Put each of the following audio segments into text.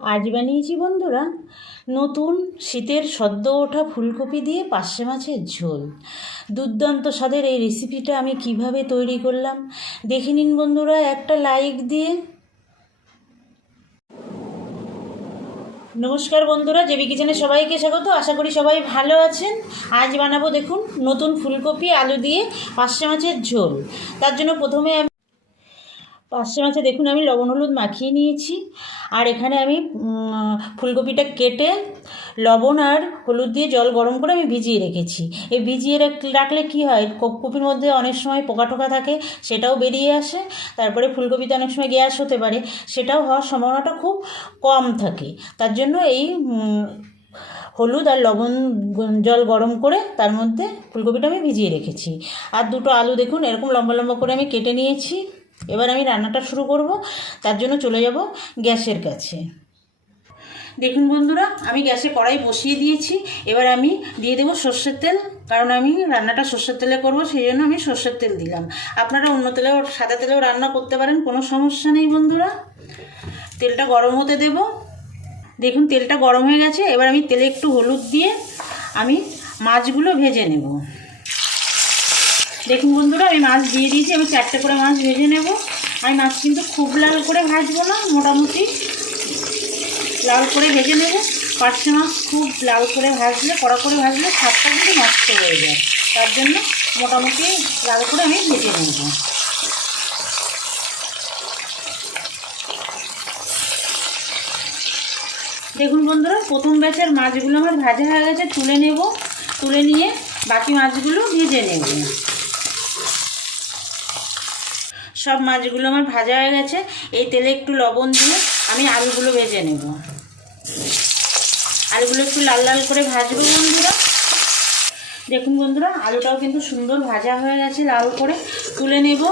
আজ বানিয়েছি বন্ধুরা নতুন শীতের সদ্য ওঠা ফুলকপি দিয়ে পার্শে মাছের ঝোল। দুর্দান্ত স্বাদের এই রেসিপিটা আমি কিভাবে তৈরি করলাম দেখে নিন বন্ধুরা একটা লাইক দিয়ে। নমস্কার বন্ধুরা, জেবি কিচেনে সবাইকে স্বাগত। আশা করি সবাই ভালো আছেন। আজ বানাবো দেখুন নতুন ফুলকপি আলু দিয়ে পার্শে মাছের ঝোল। তার জন্য প্রথমে পার্শে মাছে দেখুন আমি লবণ হলুদ মাখিয়ে নিয়েছি। আর এখানে আমি ফুলকপিটা কেটে লবণ আর হলুদ দিয়ে জল গরম করে আমি ভিজিয়ে রেখেছি। এই ভিজিয়ে রাখলে কি হয়, কপির মধ্যে অনেক সময় পোকা টোকা থাকে, সেটাও বেরিয়ে আসে। তারপরে ফুলকপিতে অনেক সময় গ্যাস হতে পারে, সেটাও হওয়ার সম্ভাবনাটা খুব কম থাকে। তার জন্য এই হলুদ আর লবণ জল গরম করে তার মধ্যে ফুলকপিটা আমি ভিজিয়ে রেখেছি। আর দুটো আলু দেখুন এরকম লম্বা লম্বা করে আমি কেটে নিয়েছি। এবার আমি রান্নাটা শুরু করব, তার জন্য চলে যাব গ্যাসের কাছে। দেখুন বন্ধুরা, আমি গ্যাসে কড়াই বসিয়ে দিয়েছি। এবার আমি দিয়ে দেবো সর্ষের তেল, কারণ আমি রান্নাটা সর্ষের তেলে করব, সেই জন্য আমি সর্ষের তেল দিলাম। আপনারা অন্য তেলেও সাদা তেলেও রান্না করতে পারেন, কোনো সমস্যা নেই বন্ধুরা। তেলটা গরম হতে দেব। দেখুন তেলটা গরম হয়ে গেছে। এবার আমি তেলে একটু হলুদ দিয়ে আমি মাছগুলো ভেজে নেব। দেখুন বন্ধুরা, আমি মাছ দিয়ে দিয়েছি। আমি 4টে করে মাছ ভেজে নেব। আমি মাছ কিন্তু খুব লাল করে ভাজবো না, মোটামুটি লাল করে ভেজে নেব। পার্শে মাছ খুব লাল করে ভাজলে, কড়া করে ভাজলে স্বাদটা কিন্তু নষ্ট হয়ে যায়। তার জন্য মোটামুটি লাল করে আমি ভেজে নেব। দেখুন বন্ধুরা, প্রথম ব্যাচের মাছগুলো আমার ভাজা হয়ে গেছে, তুলে নেব। তুলে নিয়ে বাকি মাছগুলো ভেজে নেব। সব মাছগুলো আমার ভাজা হয়ে গেছে। এই তেলে একটু লবণ দিয়ে আমি আলুগুলো ভেজে নেব। আলুগুলো একটু লাল লাল করে ভাজবো বন্ধুরা। দেখুন বন্ধুরা, আলুটাও কিন্তু সুন্দর ভাজা হয়ে গেছে লাল করে, তুলে নেব।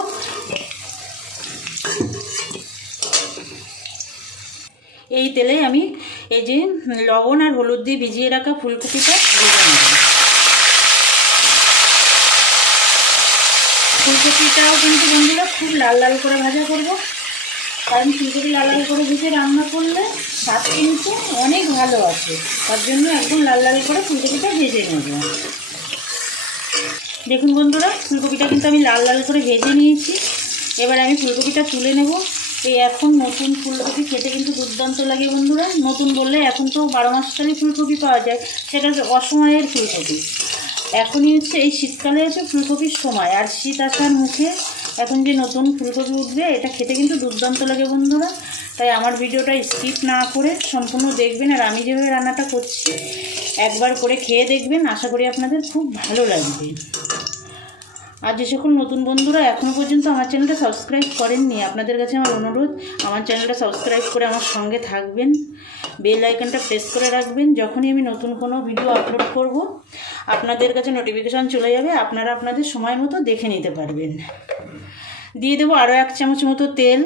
এই তেলে আমি এই যে লবণ আর হলুদ দিয়ে ভিজিয়ে রাখা ফুলকপিটা ভেজে নেব। ফুলকপিটাও কিন্তু বন্ধুরা খুব লাল লাল করে ভাজা করব, কারণ ফুলকপি লাল লাল করে ভেজে রান্না করলে স্বাদ কিন্তু অনেক ভালো আছে। তার জন্য একদম লাল লাল করে ফুলকপিটা ভেজে নেব। দেখুন বন্ধুরা, ফুলকপিটা কিন্তু আমি লাল লাল করে ভেজে নিয়েছি। এবার আমি ফুলকপিটা তুলে নেব। এই এখন নতুন ফুলকপি খেতে কিন্তু দুর্দান্ত লাগে বন্ধুরা। নতুন বললে এখন তো 12 মাসকালই ফুলকপি পাওয়া যায়, সেটা অসময়ের ফুলকপি। এখনই হচ্ছে এই শীতকালে হচ্ছে ফুলকপির সময়, আর শীত আসার মুখে এখন যে নতুন ফুলকপি উঠবে, এটা খেতে কিন্তু দুর্দান্ত লাগে বন্ধুরা। তাই আমার ভিডিওটা স্কিপ না করে সম্পূর্ণ দেখবেন। আর আমি যেভাবে রান্নাটা করছি একবার করে খেয়ে দেখবেন, আশা করি আপনাদের খুব ভালো লাগবে। আর যে সকল নতুন বন্ধুরা এখনও পর্যন্ত আমার চ্যানেলটা সাবস্ক্রাইব করেননি, আপনাদের কাছে আমার অনুরোধ, আমার চ্যানেলটা সাবস্ক্রাইব করে আমার সঙ্গে থাকবেন। বেল আইকনটা প্রেস করে রাখবেন। যখনই আমি নতুন কোনো ভিডিও আপলোড করব আপনাদের কাছে নোটিফিকেশান চলে যাবে, আপনারা আপনাদের সময় মতো দেখে নিতে পারবেন। দিয়ে দেবো আরও 1 চামচ মতো তেল।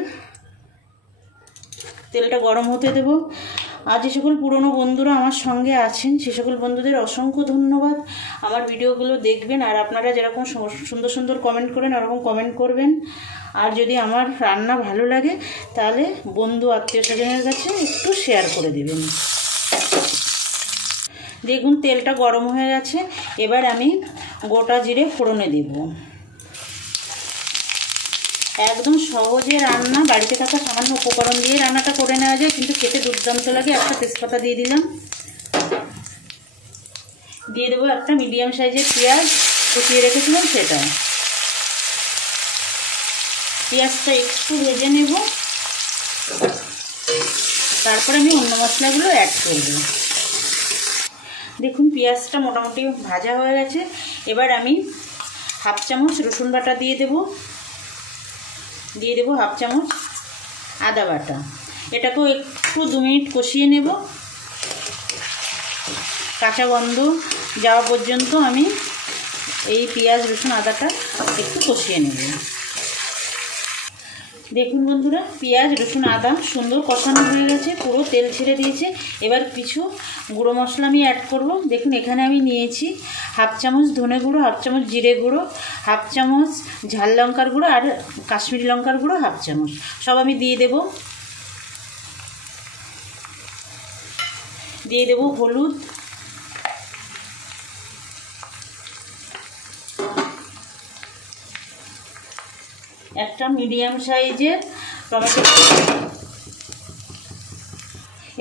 তেলটা গরম হতে দেব। আর যে সকল পুরনো বন্ধুরা আমার সঙ্গে আছেন সে সকল বন্ধুদের অসংখ্য ধন্যবাদ। আমার ভিডিওগুলো দেখবেন, আর আপনারা যেরকম সুন্দর সুন্দর কমেন্ট করেন ওরকম কমেন্ট করবেন। আর যদি আমার রান্না ভালো লাগে তাহলে বন্ধু আত্মীয় স্বজনের কাছে একটু শেয়ার করে দেবেন। দেখুন তেলটা গরম হয়ে গেছে। এবার আমি গোটা জিরে ফোড়নে দেব। একদম সহজে রান্না, বাড়িতে থাকা সামান্য উপকরণ দিয়ে রান্নাটা করে নেওয়া যায়, কিন্তু খেতে দুর্দান্ত লাগে। একটা তেজপাতা দিয়ে দিলাম। দিয়ে দেবো একটা মিডিয়াম সাইজের পেঁয়াজ কুচিয়ে রেখেছিলাম, সেটা। পেঁয়াজটা একটু ভেজে নেব, তারপরে আমি অন্য মশলাগুলো অ্যাড করব। দেখুন পেঁয়াজটা মোটামুটি ভাজা হয়ে গেছে। এবার আমি 1/2 চামচ রসুন বাটা দিয়ে দেব। দিয়ে দেবো 1/2 চামচ আদা বাটা। এটাকেও একটু 2 মিনিট কষিয়ে নেব। কাঁচা গন্ধ যাওয়া পর্যন্ত আমি এই পেঁয়াজ রসুন আদাটা একটু কষিয়ে নেব। দেখুন বন্ধুরা, পেঁয়াজ রসুন আদা সুন্দর কষানো হয়ে গেছে, পুরো তেল ছেড়ে দিয়েছে। এবার কিছু গুঁড়ো মশলা আমি অ্যাড করব। দেখুন এখানে আমি নিয়েছি 1/2 চামচ ধনে গুঁড়ো, 1/2 চামচ জিরে গুঁড়ো, 1/2 চামচ ঝাল লঙ্কার গুঁড়ো, আর কাশ্মীরি লঙ্কার গুঁড়ো 1/2 চামচ। সব আমি দিয়ে দেব। দিয়ে দেবো হলুদ, একটা মিডিয়াম সাইজের টমেটো,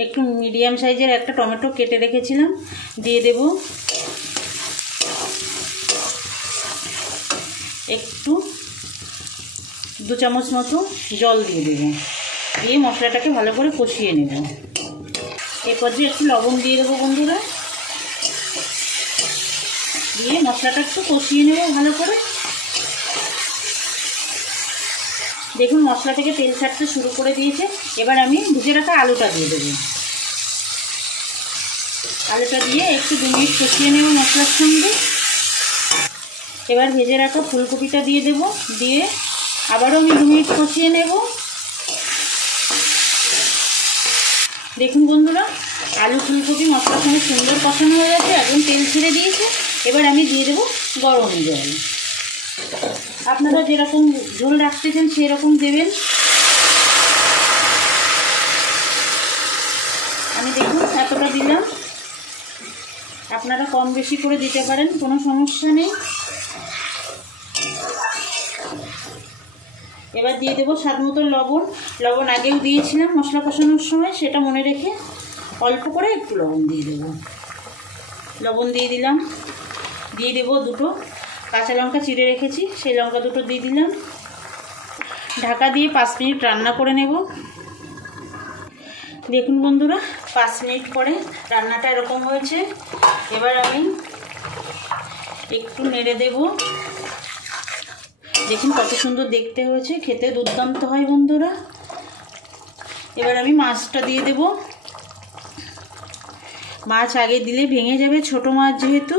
একটু মিডিয়াম সাইজের একটা টমেটো কেটে রেখেছিলাম দিয়ে দেব, একটু 2 চামচ মতো জল দিয়ে দেবো, দিয়ে মশলাটাকে ভালো করে কষিয়ে নেব। এরপর যে একটু লবণ দিয়ে দেবো বন্ধুরা, দিয়ে মশলাটা একটু কষিয়ে নেব ভালো করে। দেখুন মশলা থেকে তেল ছাড়তে শুরু করে দিয়েছে। এবার আমি ভেজে রাখা আলুটা দিয়ে দেবো, আলুটা দিয়ে একটু 2 মিনিট কষিয়ে নেব মশলার সঙ্গে। এবার ভেজে রাখা ফুলকপিটা দিয়ে দেব, দিয়ে আবারও আমি 2 মিনিট কষিয়ে নেব। দেখুন বন্ধুরা আলু ফুলকপি মশলার সঙ্গে সুন্দর কষানো হয়ে গেছে, একদম তেল ছেড়ে দিয়েছে। এবার আমি দিয়ে দেবো গরম জল, আপনারা যেরকম ঝোল রাখতে চান সেরকম দেবেন। আমি দেখুন এতটা দিলাম, আপনারা কম বেশি করে দিতে পারেন, কোনো সমস্যা নেই। এবার দিয়ে দেবো স্বাদ মতো লবণ, লবণ আগেও দিয়েছিলাম মশলা কষানোর সময়, সেটা মনে রেখে অল্প করে একটু লবণ দিয়ে দেবো। লবণ দিয়ে দিলাম, দিয়ে দেবো 2টো কাঁচা লঙ্কা চিড়ে রেখেছি, সেই লঙ্কা 2টো দিয়ে দিলাম। ঢাকা দিয়ে 5 মিনিট রান্না করে নেব। দেখুন বন্ধুরা 5 মিনিট পরে রান্নাটা এরকম হয়েছে। এবার আমি একটু নেড়ে দেব। দেখুন কত সুন্দর দেখতে হয়েছে, খেতে দুর্দান্ত হয় বন্ধুরা। এবার আমি মাছটা দিয়ে দেব। মাছ আগে দিলে ভেঙে যাবে, ছোট মাছ যেহেতু।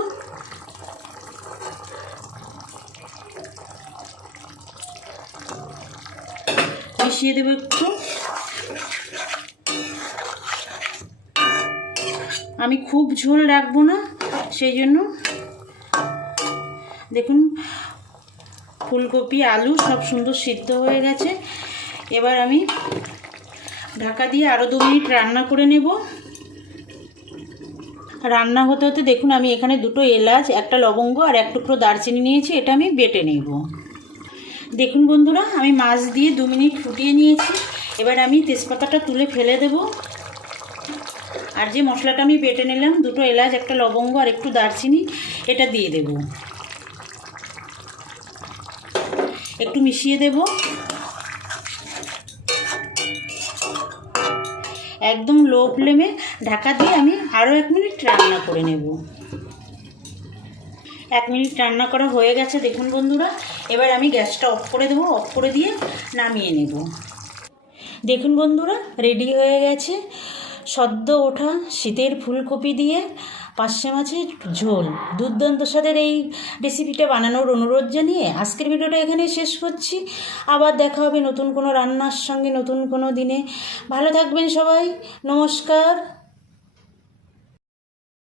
মিশিয়ে দেবো একটু। আমি খুব ঝোল রাখবো না, সেই জন্য দেখুন ফুলকপি আলু সব সুন্দর সিদ্ধ হয়ে গেছে। এবার আমি ঢাকা দিয়ে আরও 2 মিনিট রান্না করে নেব। রান্না হতে হতে দেখুন আমি এখানে 2টো এলাচ, একটা লবঙ্গ আর 1 টুকরো দারচিনি নিয়েছি, এটা আমি বেটে নেব। দেখুন বন্ধুরা আমি মাছ দিয়ে 2 মিনিট ফুটিয়ে নিয়েছি। এবার আমি তেজপাতাটা তুলে ফেলে দেব, আর যে মশলাটা আমি বেটে নিলাম 2টো এলাচ, একটা লবঙ্গ আর একটু দারচিনি, এটা দিয়ে দেব। একটু মিশিয়ে দেব। একদম লো ফ্লেমে ঢাকা দিয়ে আমি আরও 1 মিনিট রান্না করে নেব। 1 মিনিট রান্না করা হয়ে গেছে দেখুন বন্ধুরা। এবার আমি গ্যাসটা অফ করে দেবো, অফ করে দিয়ে নামিয়ে নেব। দেখুন বন্ধুরা রেডি হয়ে গেছে সদ্য ওঠা শীতের ফুলকপি দিয়ে পার্শে মাছের ঝোল। দুর্দান্ত স্বাদের এই রেসিপিটা বানানোর অনুরোধ জানিয়ে আজকের ভিডিওটা এখানে শেষ করছি। আবার দেখা হবে নতুন কোনো রান্নার সঙ্গে নতুন কোনো দিনে। ভালো থাকবেন সবাই, নমস্কার।